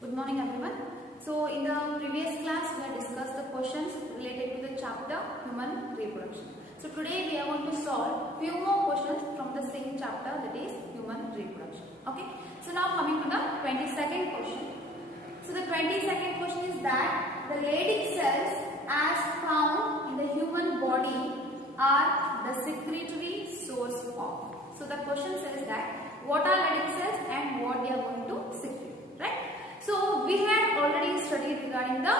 Good morning everyone. So in the previous class we have discussed the questions related to the chapter human reproduction. So today we are going to solve few more questions from the same chapter, that is human reproduction. Okay. So now coming to the 22nd question. So the 22nd question is that the Leydig cells as found in the human body are the secretory source of. So the question says that what are Leydig cells and what they are going to secrete, right? So we had already studied regarding the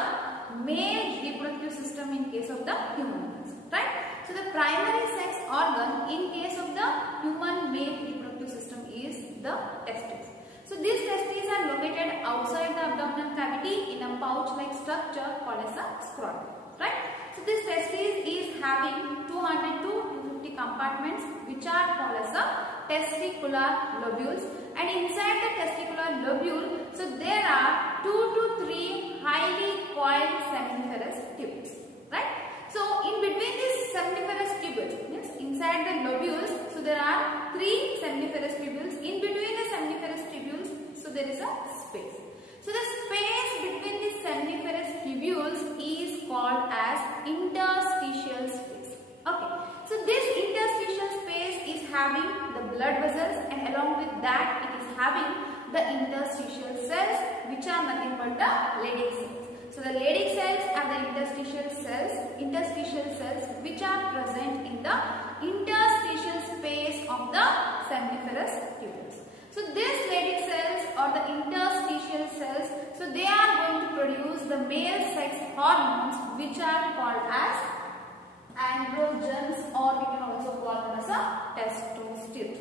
male reproductive system in case of the humans, right? So the primary sex organ in case of the human male reproductive system is the testes. So these testes are located outside the abdominal cavity in a pouch-like structure called as a scrotum, right? So this testes is having 200 to 250 compartments which are called as the testicular lobules, and inside the testicular lobule, so there are 2 to 3 highly coiled seminiferous tubules, right? So in between these seminiferous tubules, means inside the lobules, so there are 3 seminiferous tubules. In between the seminiferous tubules, so there is a space. So the space between these seminiferous tubules is called as interstitial space. Okay. So this interstitial space is having the blood vessels, and along with that it is having the interstitial cells, which are nothing but the Leydig cells. So the Leydig cells are the interstitial cells which are present in the interstitial space of the seminiferous tubules. So these Leydig cells or the interstitial cells, so they are going to produce the male sex hormones which are called as androgens, or we can also call them as a testosterone.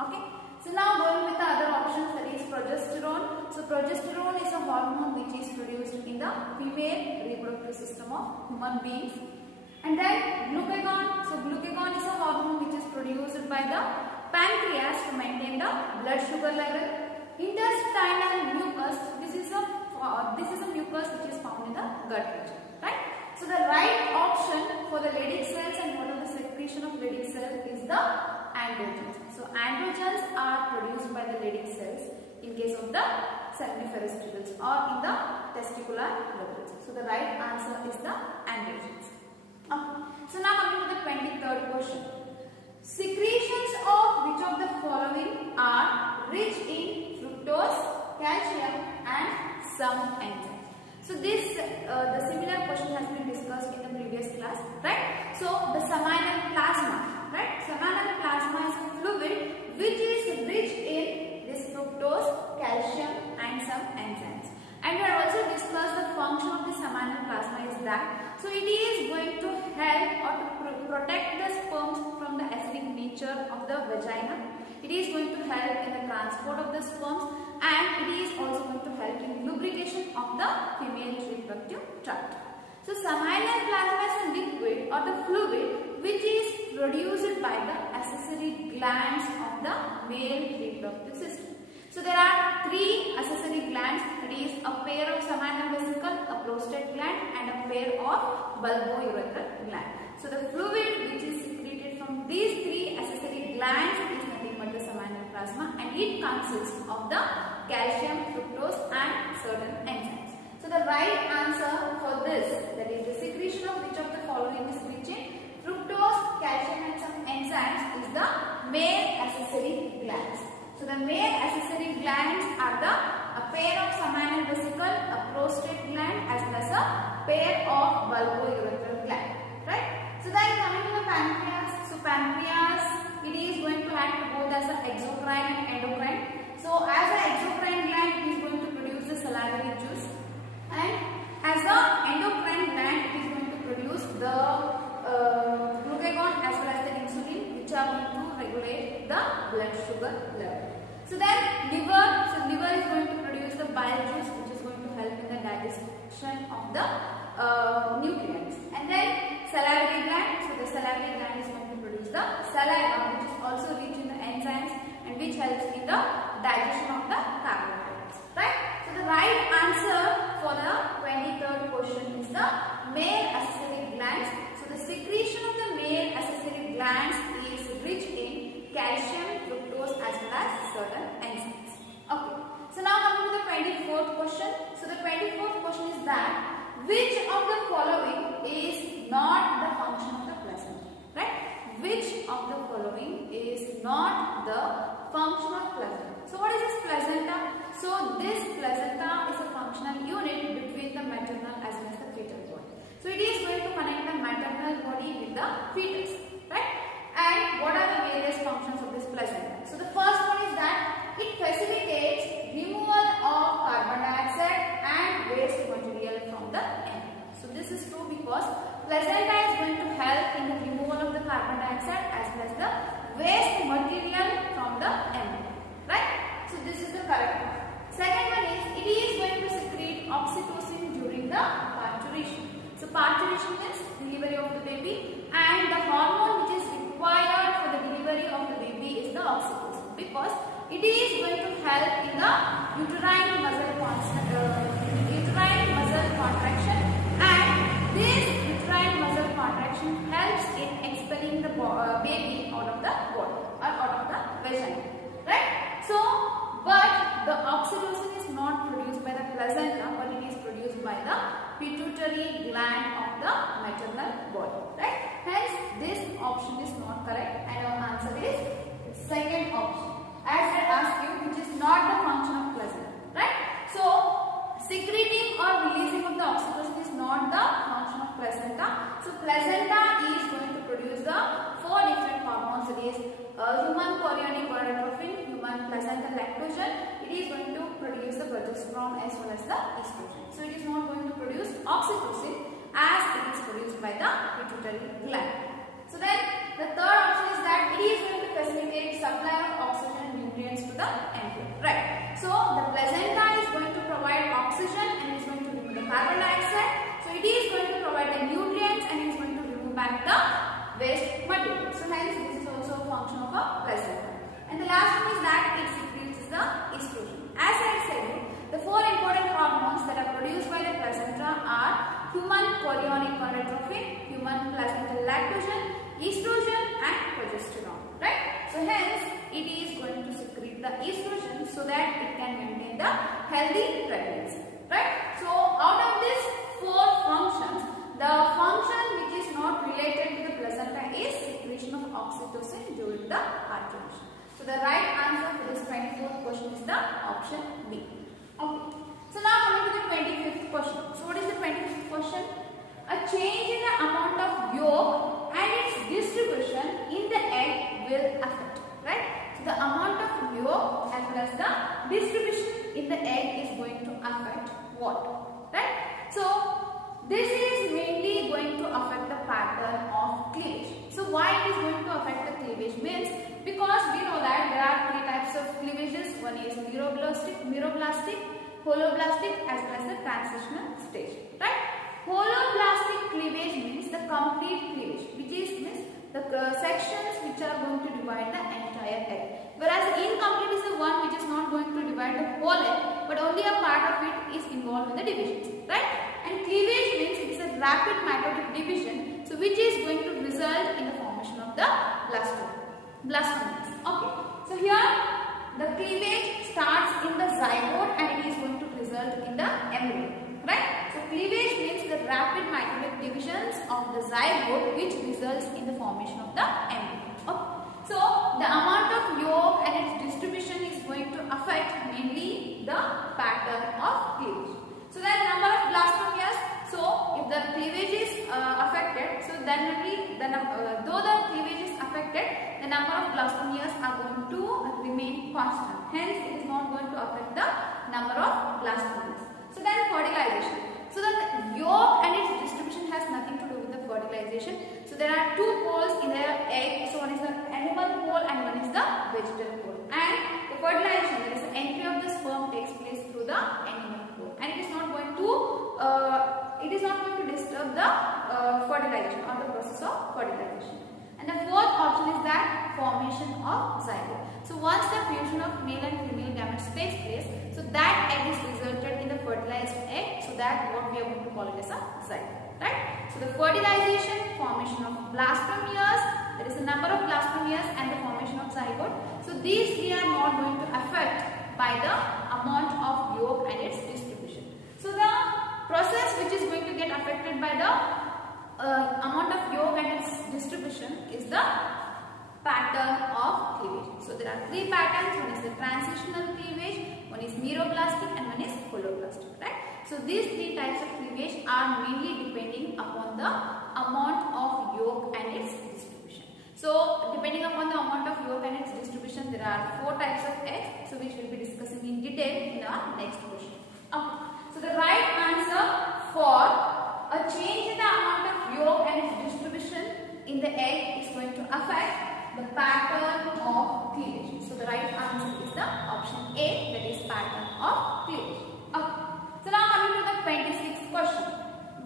Okay. So now going with the other options, that is progesterone. So progesterone is a hormone which is produced in the female reproductive system of human beings. And then glucagon. So glucagon is a hormone which is produced by the pancreas to maintain the blood sugar level. Intestinal mucus. This is a mucus which is found in the gut region, right? So the right option for the Leydig cells and what are the secretion of Leydig cells is the androgens. So androgens are produced by the Leydig cells in case of the seminiferous tubules or in the testicular lobules. So the right answer is the androgens. Okay. So now coming to the 23rd question. Secretions of which of the following are rich in fructose, calcium and some enzymes? So this the similar question has been discussed in the previous class, right? So the seminal plasma, right? Seminal plasma is a fluid which is rich in this fructose, calcium and some enzymes. And we have also discussed the function of the seminal plasma is that, so it is going to help or to protect the sperms from the acidic nature of the vagina. It is going to help in the transport of the sperms, and it is also going to help in lubrication of the female reproductive tract. So seminal plasma is a liquid or the fluid which is produced by the accessory glands of the male reproductive system. So there are 3 accessory glands, that is a pair of seminal vesicle, a prostate gland and a pair of bulbourethral gland. So the fluid which is secreted from these 3 accessory glands is nothing but the seminal plasma, and it consists of the calcium, fructose and certain enzymes. So the right answer for this, that is the secretion of which of the following is rich in fructose, calcium and some enzymes, is the male accessory glands. So the male accessory glands are a pair of seminal vesicle, a prostate gland as well as a pair of bulbourethral gland, right? So then coming to the pancreas. So pancreas, it is going to act both as an exocrine and endocrine. So as an exocrine gland, it is going to produce the salivary juice, and as an endocrine gland, it is going to produce the glucagon as well as the insulin, which are going to regulate the blood sugar level. So then liver, liver is going to produce the bile juice, which is going to help in the digestion of the nutrients. And then salivary gland, so the salivary gland is going to produce the saliva, which is also rich in the enzymes and which helps in the digestion of the carbohydrates, right? So the right answer for the 23rd question is the male accessory glands. So the secretion of the male accessory glands is rich in calcium, fructose as well as certain enzymes. Okay. So now coming to the 24th question. which of the following is not the function of the placenta, right? Which of the following is not the function of placenta? So what is this placenta? So this placenta is a functional unit between the maternal as well as the fetal body. So it is going to connect the maternal body with the fetus, right? And what are the various functions of this placenta? So the first one is that it facilitates removal of carbon dioxide and waste material from the embryo. So this is true because placenta is going to help in the removal of the carbon dioxide as well as the waste material from the embryo, right? So this is the correct one. Second one is it is going to secrete oxytocin during the parturition. So parturition means delivery of the baby, and the hormone which is required for the delivery of the baby is the oxytocin, because it is going to help in the uterine muscle contraction, and this uterine muscle contraction helps in expelling the baby out of the body or out of the vagina, right? So, but the oxytocin is not produced by the placenta, but it is produced by the pituitary gland of the maternal body, right? Hence, this option is not correct, and our answer is second option. As I asked you, which is not the function of placenta, right? So, secreting or releasing of the oxytocin is not the function of placenta. So, placenta is going to produce the 4 different hormones. It is human chorionic gonadotropin, human placental lactogen. It is going to produce the progesterone as well as the estrogen. So, it is not going to produce oxytocin as it is produced by the pituitary gland. So, then the third option is that it is going to facilitate supply of oxygen and nutrients to the embryo, right? So, the placenta is going to provide oxygen and is going to remove the carbon dioxide. So, it is going to provide the nutrients and is going to remove back the waste material. So, hence this is also a function of a placenta. And the last one is that it secretes the estrogen. As I said, the 4 important hormones that are produced by the placenta are human chorionic gonadotropin, human placental lactogen, estrogen and progesterone, right? So hence it is going to secrete the estrogen so that it can maintain the healthy pregnancy, right? So out of these 4 functions, the function which is not related to the placenta is secretion of oxytocin during the parturition. So the right answer for this 24th question is the option B. Okay. So now coming to the 25th question. So what is the 25th question? A change in the amount of yolk and its distribution in the egg will affect, right? So the amount of yolk as well as the distribution in the egg is going to affect what, right? So this is mainly going to affect the pattern of cleavage. So why it is going to affect the cleavage means, because we know that there are 3 types of cleavages. One is meroblastic, holoblastic as well as the transitional stage, right? Holoblastic cleavage means the complete cleavage, which is means the sections which are going to divide the entire egg. Whereas incomplete is the one which is not going to divide the whole egg, but only a part of it is involved in the divisions, right? And cleavage means it is a rapid mitotic division, so which is going to result in the formation of the blastomeres. Okay. So here the cleavage starts in the zygote and it is going to result in the embryo, right? So cleavage means the rapid mitotic divisions of the zygote which results in the formation of the embryo. Okay. So the amount of yolk and its distribution is going to affect mainly the pattern of cleavage. So then number of blastomeres. So if the cleavage is affected, so then only though the cleavage is affected, the number of blastomeres are going to remain constant. Hence, it is not going to affect the number of blastomeres. So then fertilization. So the yolk and its distribution has nothing to do with the fertilization. So there are 2 poles in the egg. So one is the animal pole and one is the vegetable pole. And the fertilization, that is the entry of the sperm takes place through the animal pole, and it is not going to disturb the fertilization or the process of fertilization. And the 4th option is that formation of zygote. So once the fusion of male and female gametes takes place, so that egg is resulted in the fertilized egg. So that what we are going to call it as a zygote, right? So the fertilization, formation of blastomeres, there is a number of blastomeres and the formation of zygote. So these 3 are not going to affect by the amount of yolk and its distribution. So the process which is going to get amount of yolk and its distribution is the pattern of cleavage. So there are three patterns. One is the transitional cleavage, one is meroblastic, and one is holoblastic, right? So these three types of cleavage are mainly depending upon the amount of yolk and its distribution. So depending upon the amount of yolk and its distribution, there are four types of eggs, so which we will be discussing in detail in our next question. Okay. So the right answer for a change in the amount of yolk and its distribution in the egg is going to affect the pattern of cleavage. So the right answer is the option A, that is pattern of cleavage. Okay. So now coming to the 26th question.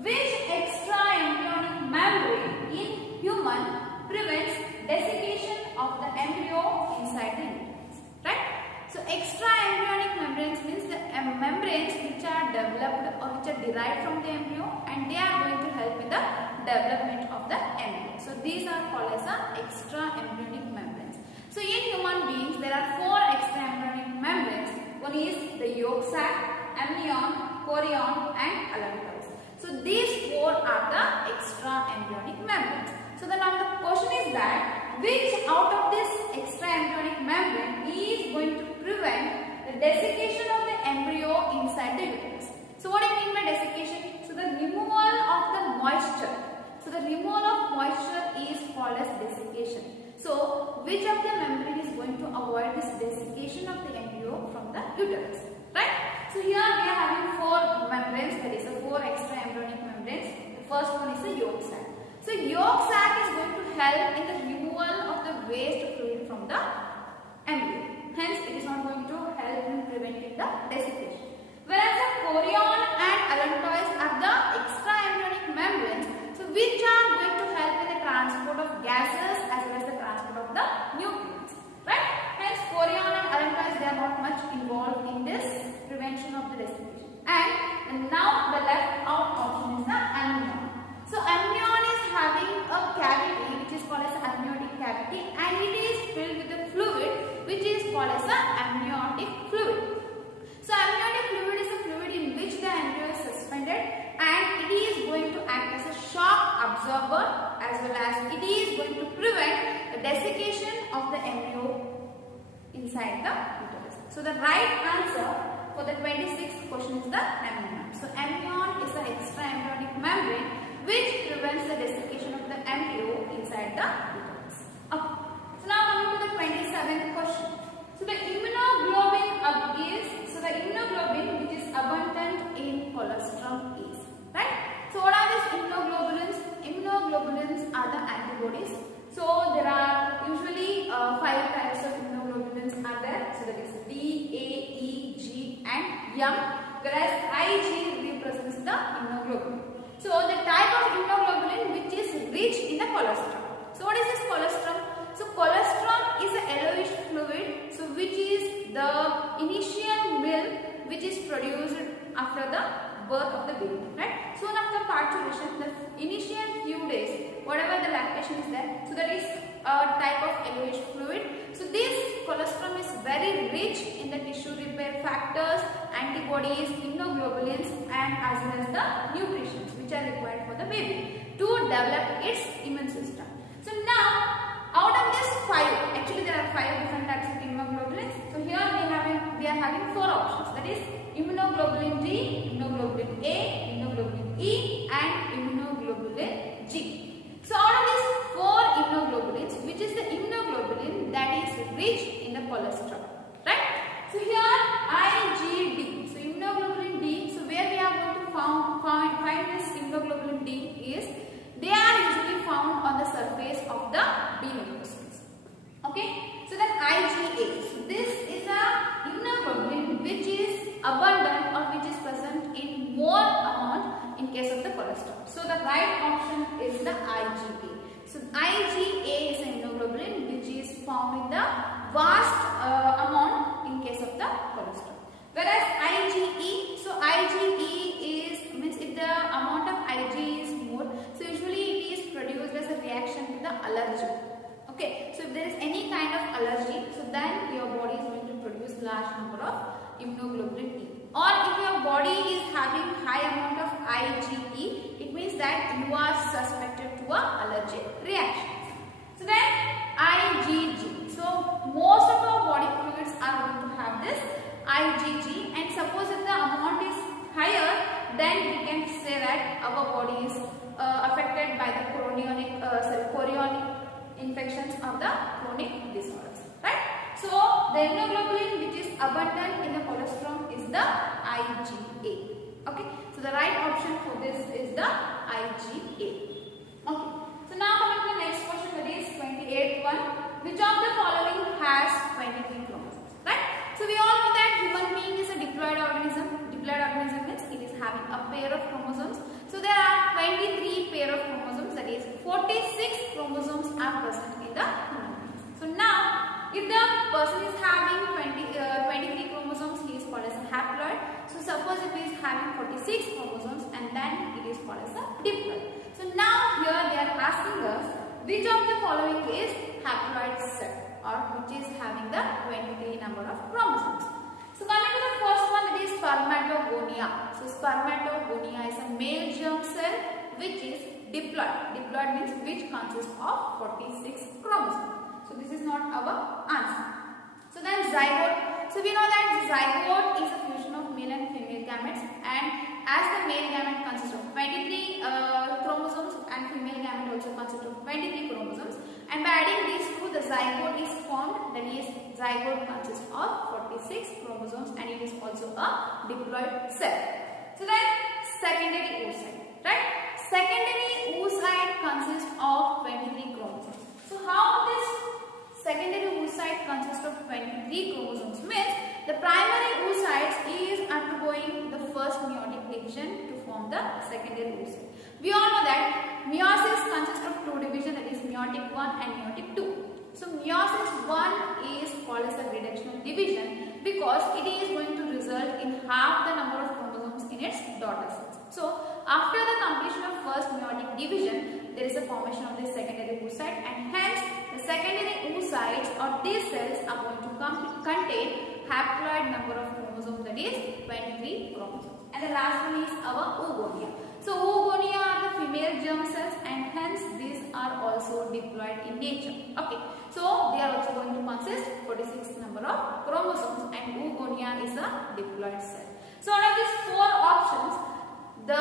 Which extra embryonic membrane in human prevents desiccation of the embryo inside the uterus? Right? So extra embryonic membranes means the membranes which are developed or which are derived from the embryo, and they are going to help in the development of the embryo. So these are called as extra embryonic membranes. So in human beings there are four extra embryonic membranes. One is the yolk sac, amnion, chorion, and allantois. So these four are the extra embryonic membranes. So the question is that which out of this extra embryonic membrane is going to prevent the desiccation of the embryo inside the uterus? So what do you mean by desiccation? So the removal of the moisture. So the removal of moisture is called as desiccation. So which of the membrane is going to avoid this desiccation of the embryo from the uterus? Right? So here we are having four membranes, that is the four extra embryonic membranes. The first one is the yolk sac. So yolk sac is going to help in the removal of the waste fluid from the embryo. Hence it is not going to help in preventing the desiccation. Whereas the chorion and allantois are the extra embryonic membranes, so which are going to help in the transport of gases as well as the transport of the nutrients. Right? Hence chorion and allantois, they are not much involved in this prevention of the desiccation. And now the left out option is the amnion. So amnion is having a cavity which is called as amniotic cavity, and it is filled with the fluid which is called as amniotic fluid. So amniotic fluid is a fluid in which the embryo is suspended, and it is going to act as a shock absorber as well as it is going to prevent the desiccation of the embryo inside the uterus. So the right answer for the 26th question is the amnion. So amnion is the extra embryonic membrane which prevents the desiccation of the embryo inside the uterus. Okay. So now coming to the 27th question. So the immunoglobulin which is abundant in colostrum is, right? So what are these immunoglobulins? Immunoglobulins are the antibodies. So there are usually 5 types of immunoglobulins are there. So that is D, A, E, G and M, whereas Ig represents the immunoglobulin. So the type of immunoglobulin which is rich in the colostrum. So what is this colostrum? So colostrum is a yellowish fluid, so which is the initial milk which is produced after the birth of the baby, right? Soon after parturition, the initial few days, whatever the lactation is there, so that is a type of yellowish fluid. So this colostrum is very rich in the tissue repair factors, antibodies, immunoglobulins and as well as the nutrients which are required for the baby to develop its immune system. So now out of this 5, actually there are 5 different types of immunoglobulins. So here we are having 4 options, that is immunoglobulin D, immunoglobulin A, immunoglobulin E and immunoglobulin G. So out of these 4 immunoglobulins, which is the immunoglobulin that is rich in the colostrum, right? So here IgD, so immunoglobulin D, so where we are going to find this immunoglobulin D is, they are usually found on the surface of the B neutrophils. Okay, so then IgA, so this is a immunoglobulin which is abundant or which is present in more amount in case of the colostrum. So the right option is the IgA. So IgA is an immunoglobulin which is found in the vast amount in case of the colostrum. Whereas IgE, so IgE means if the amount of Ig is more, so usually it is produced as a reaction to the allergy. Okay, so if there is any kind of allergy, so then your body is going to produce large number of immunoglobulin E. Or if your body is having high amount of IgE, it means that you are suspected to a allergic reactions. So then IgG. So most of our body fluids are going to have this IgG, and suppose if the amount is higher, then we can say that our body is affected by the chorionic infections of the chronic disorders, right? So the immunoglobulin which is abundant in the colostrum is the IgA. Okay, so the right option for this is the IgA. Okay, so now coming to the next question, that is 28th one. Which of the following has 23 chromosomes? Right? So we all know that human being is a diploid organism. Diploid organism means it is having a pair of chromosomes. So there are 23 pair of chromosomes, that is 46 chromosomes are present in the human being. So now, if the person is having 23 chromosomes, he is called as a haploid. So suppose if he is having 46 chromosomes, and then it is called as a diploid. So now here they are asking us which of the following is haploid cell, or which is having the 23 number of chromosomes. So coming to the first one, that is spermatogonia. So spermatogonia is a male germ cell which is diploid. Diploid means which consists of 46 chromosomes. So this is not our answer. So then zygote. So we know that the zygote is a fusion of male and female gametes, and as the male gamete consists of 23 chromosomes and female gamete also consists of 23 chromosomes, and by adding these two, the zygote is formed. That is, zygote consists of 46 chromosomes, and it is also a diploid cell. So then secondary oocyte, right? Secondary oocyte consists of 23 chromosomes. So how this secondary oocyte consists of 23 chromosomes means the primary oocyte is undergoing the first meiotic division to form the secondary oocyte. We all know that meiosis consists of two divisions, that is meiotic 1 and meiotic 2. So meiosis 1 is called as a reductional division because it is going to result in half the number of chromosomes in its daughter cells. So after the completion of first meiotic division, there is a formation of this secondary oocyte, and hence the secondary oocytes or these cells are going to contain haploid number of chromosomes, that is 23 chromosomes. And the last one is our oogonia. So oogonia are the female germ cells, and hence these are also diploid in nature. Okay, so they are also going to consist 46 number of chromosomes, and oogonia is a diploid cell. So out of these four options, the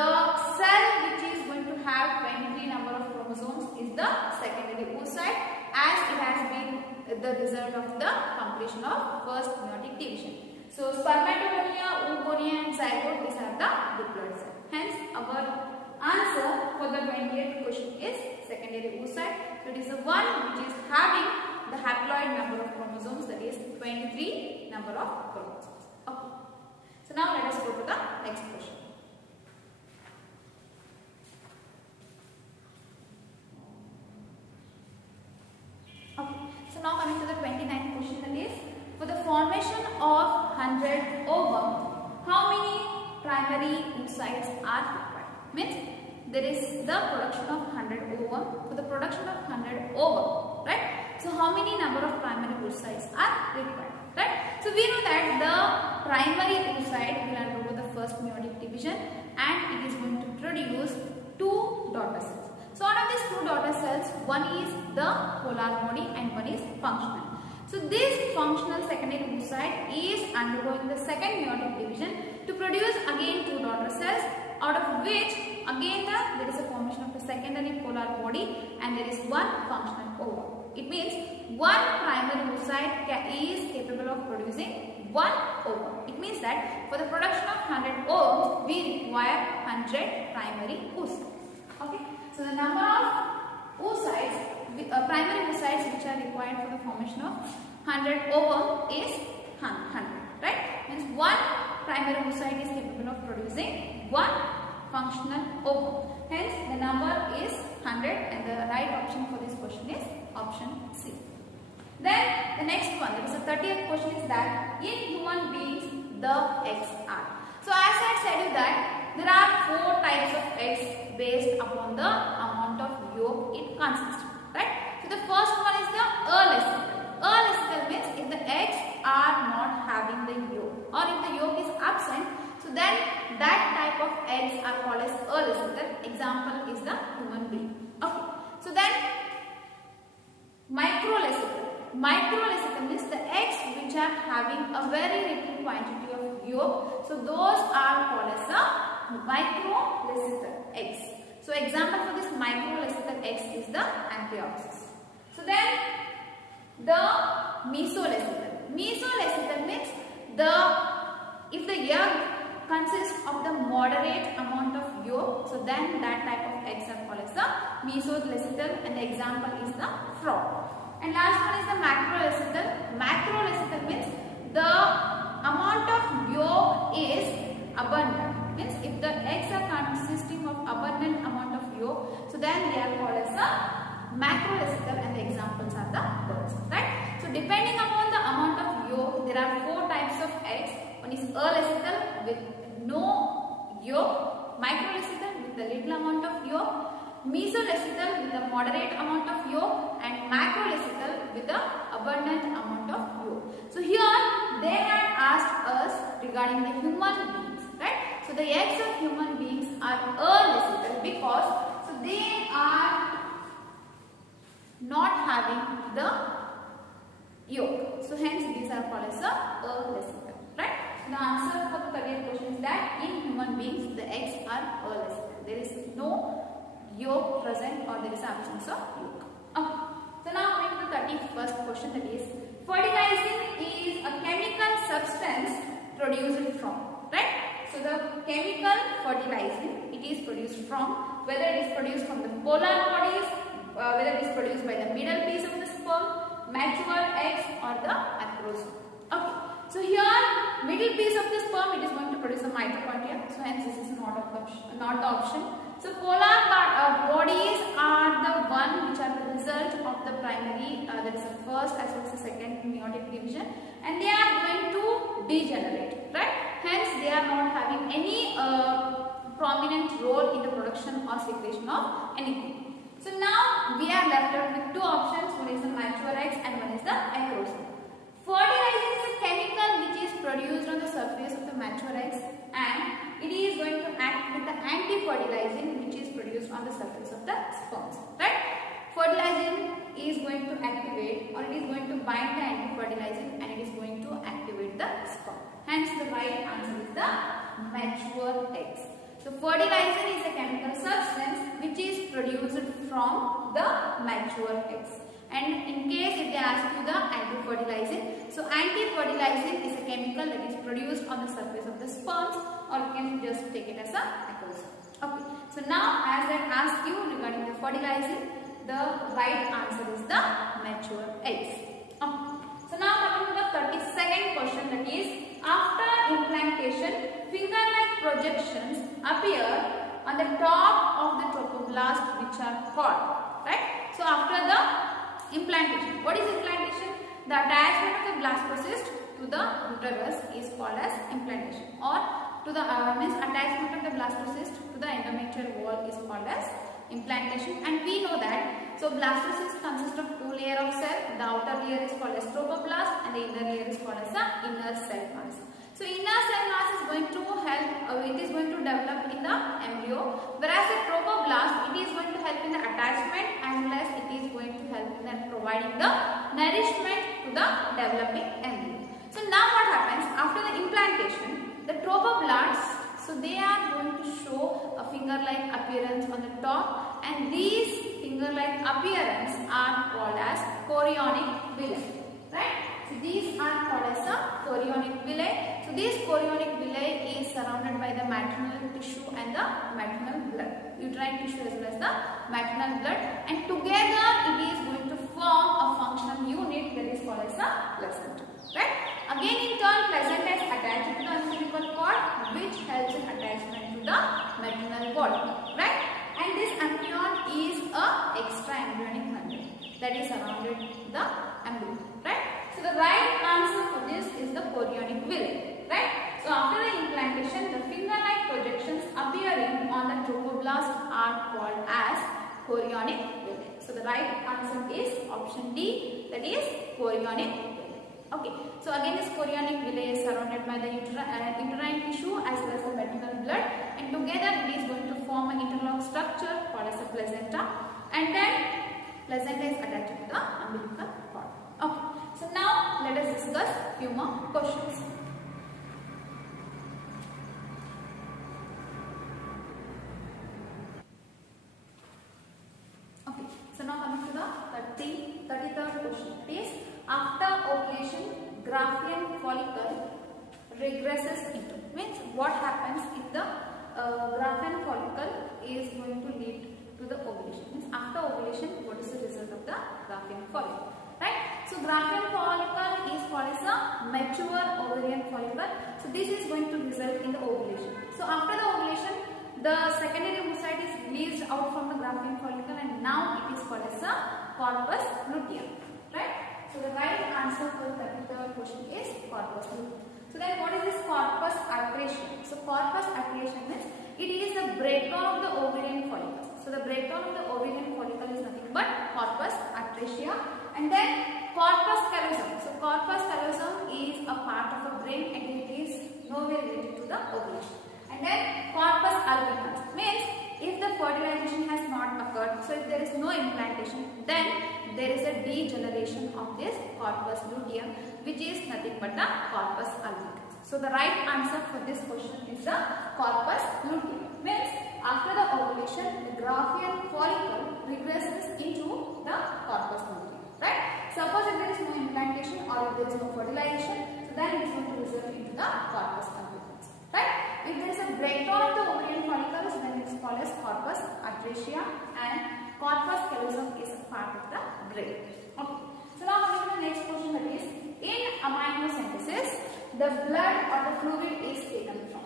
cell which is going to have 23 number of chromosomes is the secondary oocyte, as it has been the result of the completion of first meiotic division. So spermatogonia, oogonia and zygote, these are the diploid cell. Hence our answer for the 28th question is secondary oocyte. So it is the one which is having the haploid number of chromosomes, that is 23 number of chromosomes. Okay. So now let us go to the next question. Okay. So now coming to the 29th question, that is, for the formation of 100 ovum, how many primary oocytes are required? Means there is the production of 100 ovum. For the production of 100 ovum, right? So how many number of primary oocytes are required, right? So we know that the primary oocyte will undergo the first meiotic division, and it is going to produce two daughter cells. So out of these two daughter cells, one is the polar body and one is functional. So this functional secondary oocyte is undergoing the second meiotic division to produce again two daughter cells, out of which again there is a formation of the secondary polar body and there is one functional ovum. It means one primary oocyte is capable of producing one ovum. It means that for the production of 100 ovums, we require 100 primary oocytes. Okay. So the number of oocytes, primary oocytes which are required for the formation of 100 ovum is 100, right? Means one primary oocyte is capable of producing one functional ovum. Hence the number is 100, and the right option for this question is option C. Then the next one, that is the 30th question, is that in human beings the eggs are. So as I said you that there are 4 types of eggs based upon the amount of yolk it consists, right? So the first one is the earlessical. Earlessical means if the eggs are not having the yolk, or if the yolk is absent, so then that type of eggs are called as earlessical. Example is the human being. Okay. So then microlecital means the eggs which are having a very little quantity of yolk. So those are called as a microlecital eggs. So example for this microlecital eggs is the Amphioxus. So then the mesolecital. Mesolecital means if the egg consists of the moderate amount of yolk, so then that type of eggs are called as the mesolecital, and the example is the frog. And last one is the macrolecital. Macrolecital means the amount of yolk is abundant. Means if the eggs are consisting of abundant amount of yolk, so then they are called as the macrolecital, and the examples are the birds. Right? So depending upon the amount of yolk, there are 4 types of eggs. One is alecital with no yolk, microlecital with a little amount of yolk, mesolecital with a moderate amount of yolk, and macrolecital with a abundant amount of yolk. So here they had asked us regarding the human beings, right? So the eggs of human beings are alecital because so they are not having the yolk. So hence these are called as alecital, right? The answer for the 30th question is that in human beings the eggs are alecital. There is no yolk present or there is absence of yolk. Okay. So now coming to the 31st question, that is fertilizing is a chemical substance produced from, right? So the chemical fertilizing, it is produced from, whether it is produced from the polar bodies, whether it is produced by the middle piece of the sperm, mature eggs or the acrosome. Okay. So here middle piece of the sperm, it is going to produce the mitochondria. So hence this is not the option. So polar bodies are the one which are the result of the primary, that is the first as well as the second meiotic division, and they are going to degenerate, right? Hence they are not having any prominent role in the production or secretion of anything. So now we are left out with 2 options. One is the mature eggs and one is the acrosome. Fertilizer is a chemical which is produced on the surface of the mature eggs, and it is going to act with the anti-fertilizing which is produced on the surface of the sperms, right? Fertilizing is going to activate, or it is going to bind the anti-fertilizing, and it is going to activate the sperm. Hence the right answer is the mature eggs. So fertilizer is a chemical substance which is produced from the mature eggs. And in case if they ask you the anti-fertilizing, so anti-fertilizing is a chemical that is produced on the surface of the sperms, or you can just take it as a acrosome. Okay. So now as I asked you regarding the fertilizing, the right answer is the mature eggs. Okay. So now coming to the 32nd question, that is after implantation, finger-like projections appear on the top of the trophoblast which are called, right? So after the implantation, what is implantation? The attachment of the blastocyst to the uterus is called as implantation, or to the means attachment of the blastocyst to the endometrial wall is called as implantation. And we know that so blastocyst consists of 2 layers of cell. The outer layer is called as trophoblast and the inner layer is called as the inner cell mass. So inner cell mass is going to help, it is going to develop in the embryo, whereas the trophoblast, it is going to help in the attachment as well as it is going to help in providing the nourishment to the developing embryo. So now what happens after the implantation, the trophoblasts, so they are going to show a finger-like appearance on the top, and these finger-like appearance are called as chorionic villi, right? So these are called as the chorionic villi. So this chorionic villi is surrounded by the maternal tissue and the maternal blood, uterine tissue as well as the maternal blood, and together it is going to form a functional unit that is called as the placenta, right? Again in turn, placenta is attached to the umbilical cord which helps in attachment to the maternal body, right? And this amnion is a extra embryonic membrane that is surrounded the embryo, right? So the right answer for this is the chorionic villi, right? So after the implantation, the finger-like projections appearing on the trophoblast are called as chorionic villi. So the right answer is option D, that is chorionic villi. Okay, so again this chorionic villi is surrounded by the uterine tissue as well as the maternal blood, and together it is going to form an interlocked structure called as a placenta. and then placenta is attached to the umbilical cord. Okay. So now let us discuss few more questions. Okay. So now coming to the 33rd question. It is after ovulation, Graafian follicle regresses into. Means what happens if the Graafian follicle is going to lead to the ovulation. Means after ovulation, what is the result of the Graafian follicle? Right? So Graafian follicle is called as a mature ovarian follicle. So this is going to result in the ovulation. So after the ovulation, the secondary oocyte is released out from the Graafian follicle and now it is called as a corpus luteum. Right? So the right answer for the 33rd question is corpus luteum. So then what is this corpus atrium? So corpus atrium means it is the breakdown of the ovarian follicle. So the breakdown of the ovarian follicle is nothing but corpus atrium. And then corpus callosum. So corpus callosum is a part of the brain and it is nowhere related to the ovulation. And then corpus albicans means if the fertilization has not occurred, so if there is no implantation, then there is a degeneration of this corpus luteum, which is nothing but the corpus albicans. So the right answer for this question is the corpus luteum. Means after the ovulation, the Graafian follicle regresses into the corpus luteum. Right? Suppose if there is no implantation or if there is no fertilization, so then it is going to result into the corpus albicans. Right? If there is a breakdown of the ovarian follicles, then it is called as corpus atrium and corpus callosum is a part of the brain. Okay. So now coming to the next question, that is in amniocentesis, the blood or the fluid is taken from.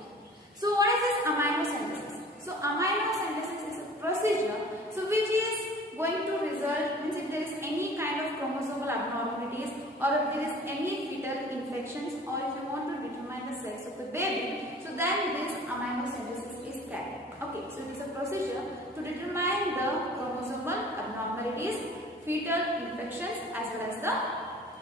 So what is this amniocentesis? So amniocentesis is a procedure so which is going to result, means if there is any kind of chromosomal abnormalities or if there is any fetal infections or if you want to determine the sex of the baby, so then this amniocentesis is carried. Okay, so it is a procedure to determine the chromosomal abnormalities, fetal infections as well as the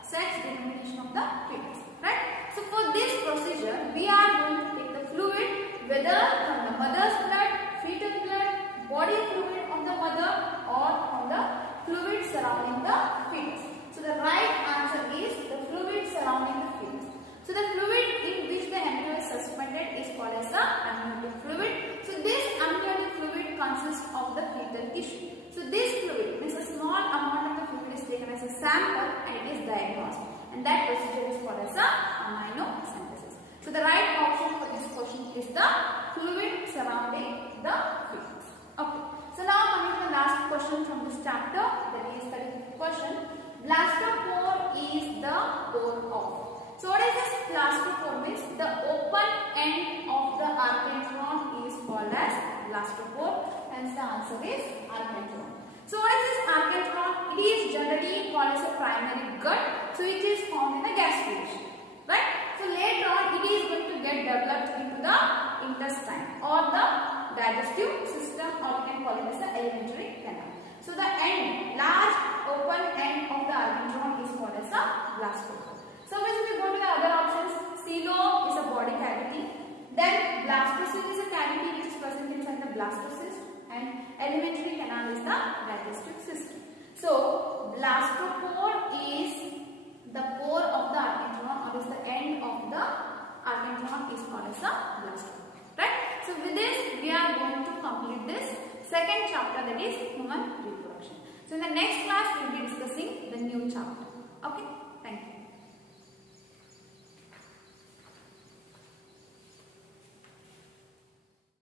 sex determination of the fetus. Right? So for this procedure, we are going to take the fluid whether from the mother's blood, fetal blood, body fluid of the mother or from the fluid surrounding the fetus. So the right answer is the fluid surrounding the fetus. So the fluid in which the embryo is suspended is called as the amniotic fluid. So this amniotic fluid consists of the fetal tissue. So this fluid means a small amount of the fluid is taken as a sample and it is diagnosed. And that procedure is called as the amniocentesis. So the right option for this question is the fluid surrounding the fetus. Okay. So now coming to the last question from this chapter, that is the question. Blastospore is the pore of. So what is this blastospore? Means the open end of the archenteron is called as blastospore. Hence the answer is archenteron. So what is this archenteron? It is generally called as a primary gut. So it is found in the gastrulation. Right? So later on it is going to get developed into the intestine or the digestive system, or we can call it as the alimentary canal. So the end, large open end of the archenteron is called as the blastospore. So if we go to the other options, coelom is a body cavity, then blastocyst is a cavity which is present inside the blastocyst, and alimentary canal is the digestive system. So blastospore is the pore of the archenteron, or is the end of the archenteron is called as a blastospore. Right? So with this we are going to complete this second chapter, that is human reproduction. So in the next class we will be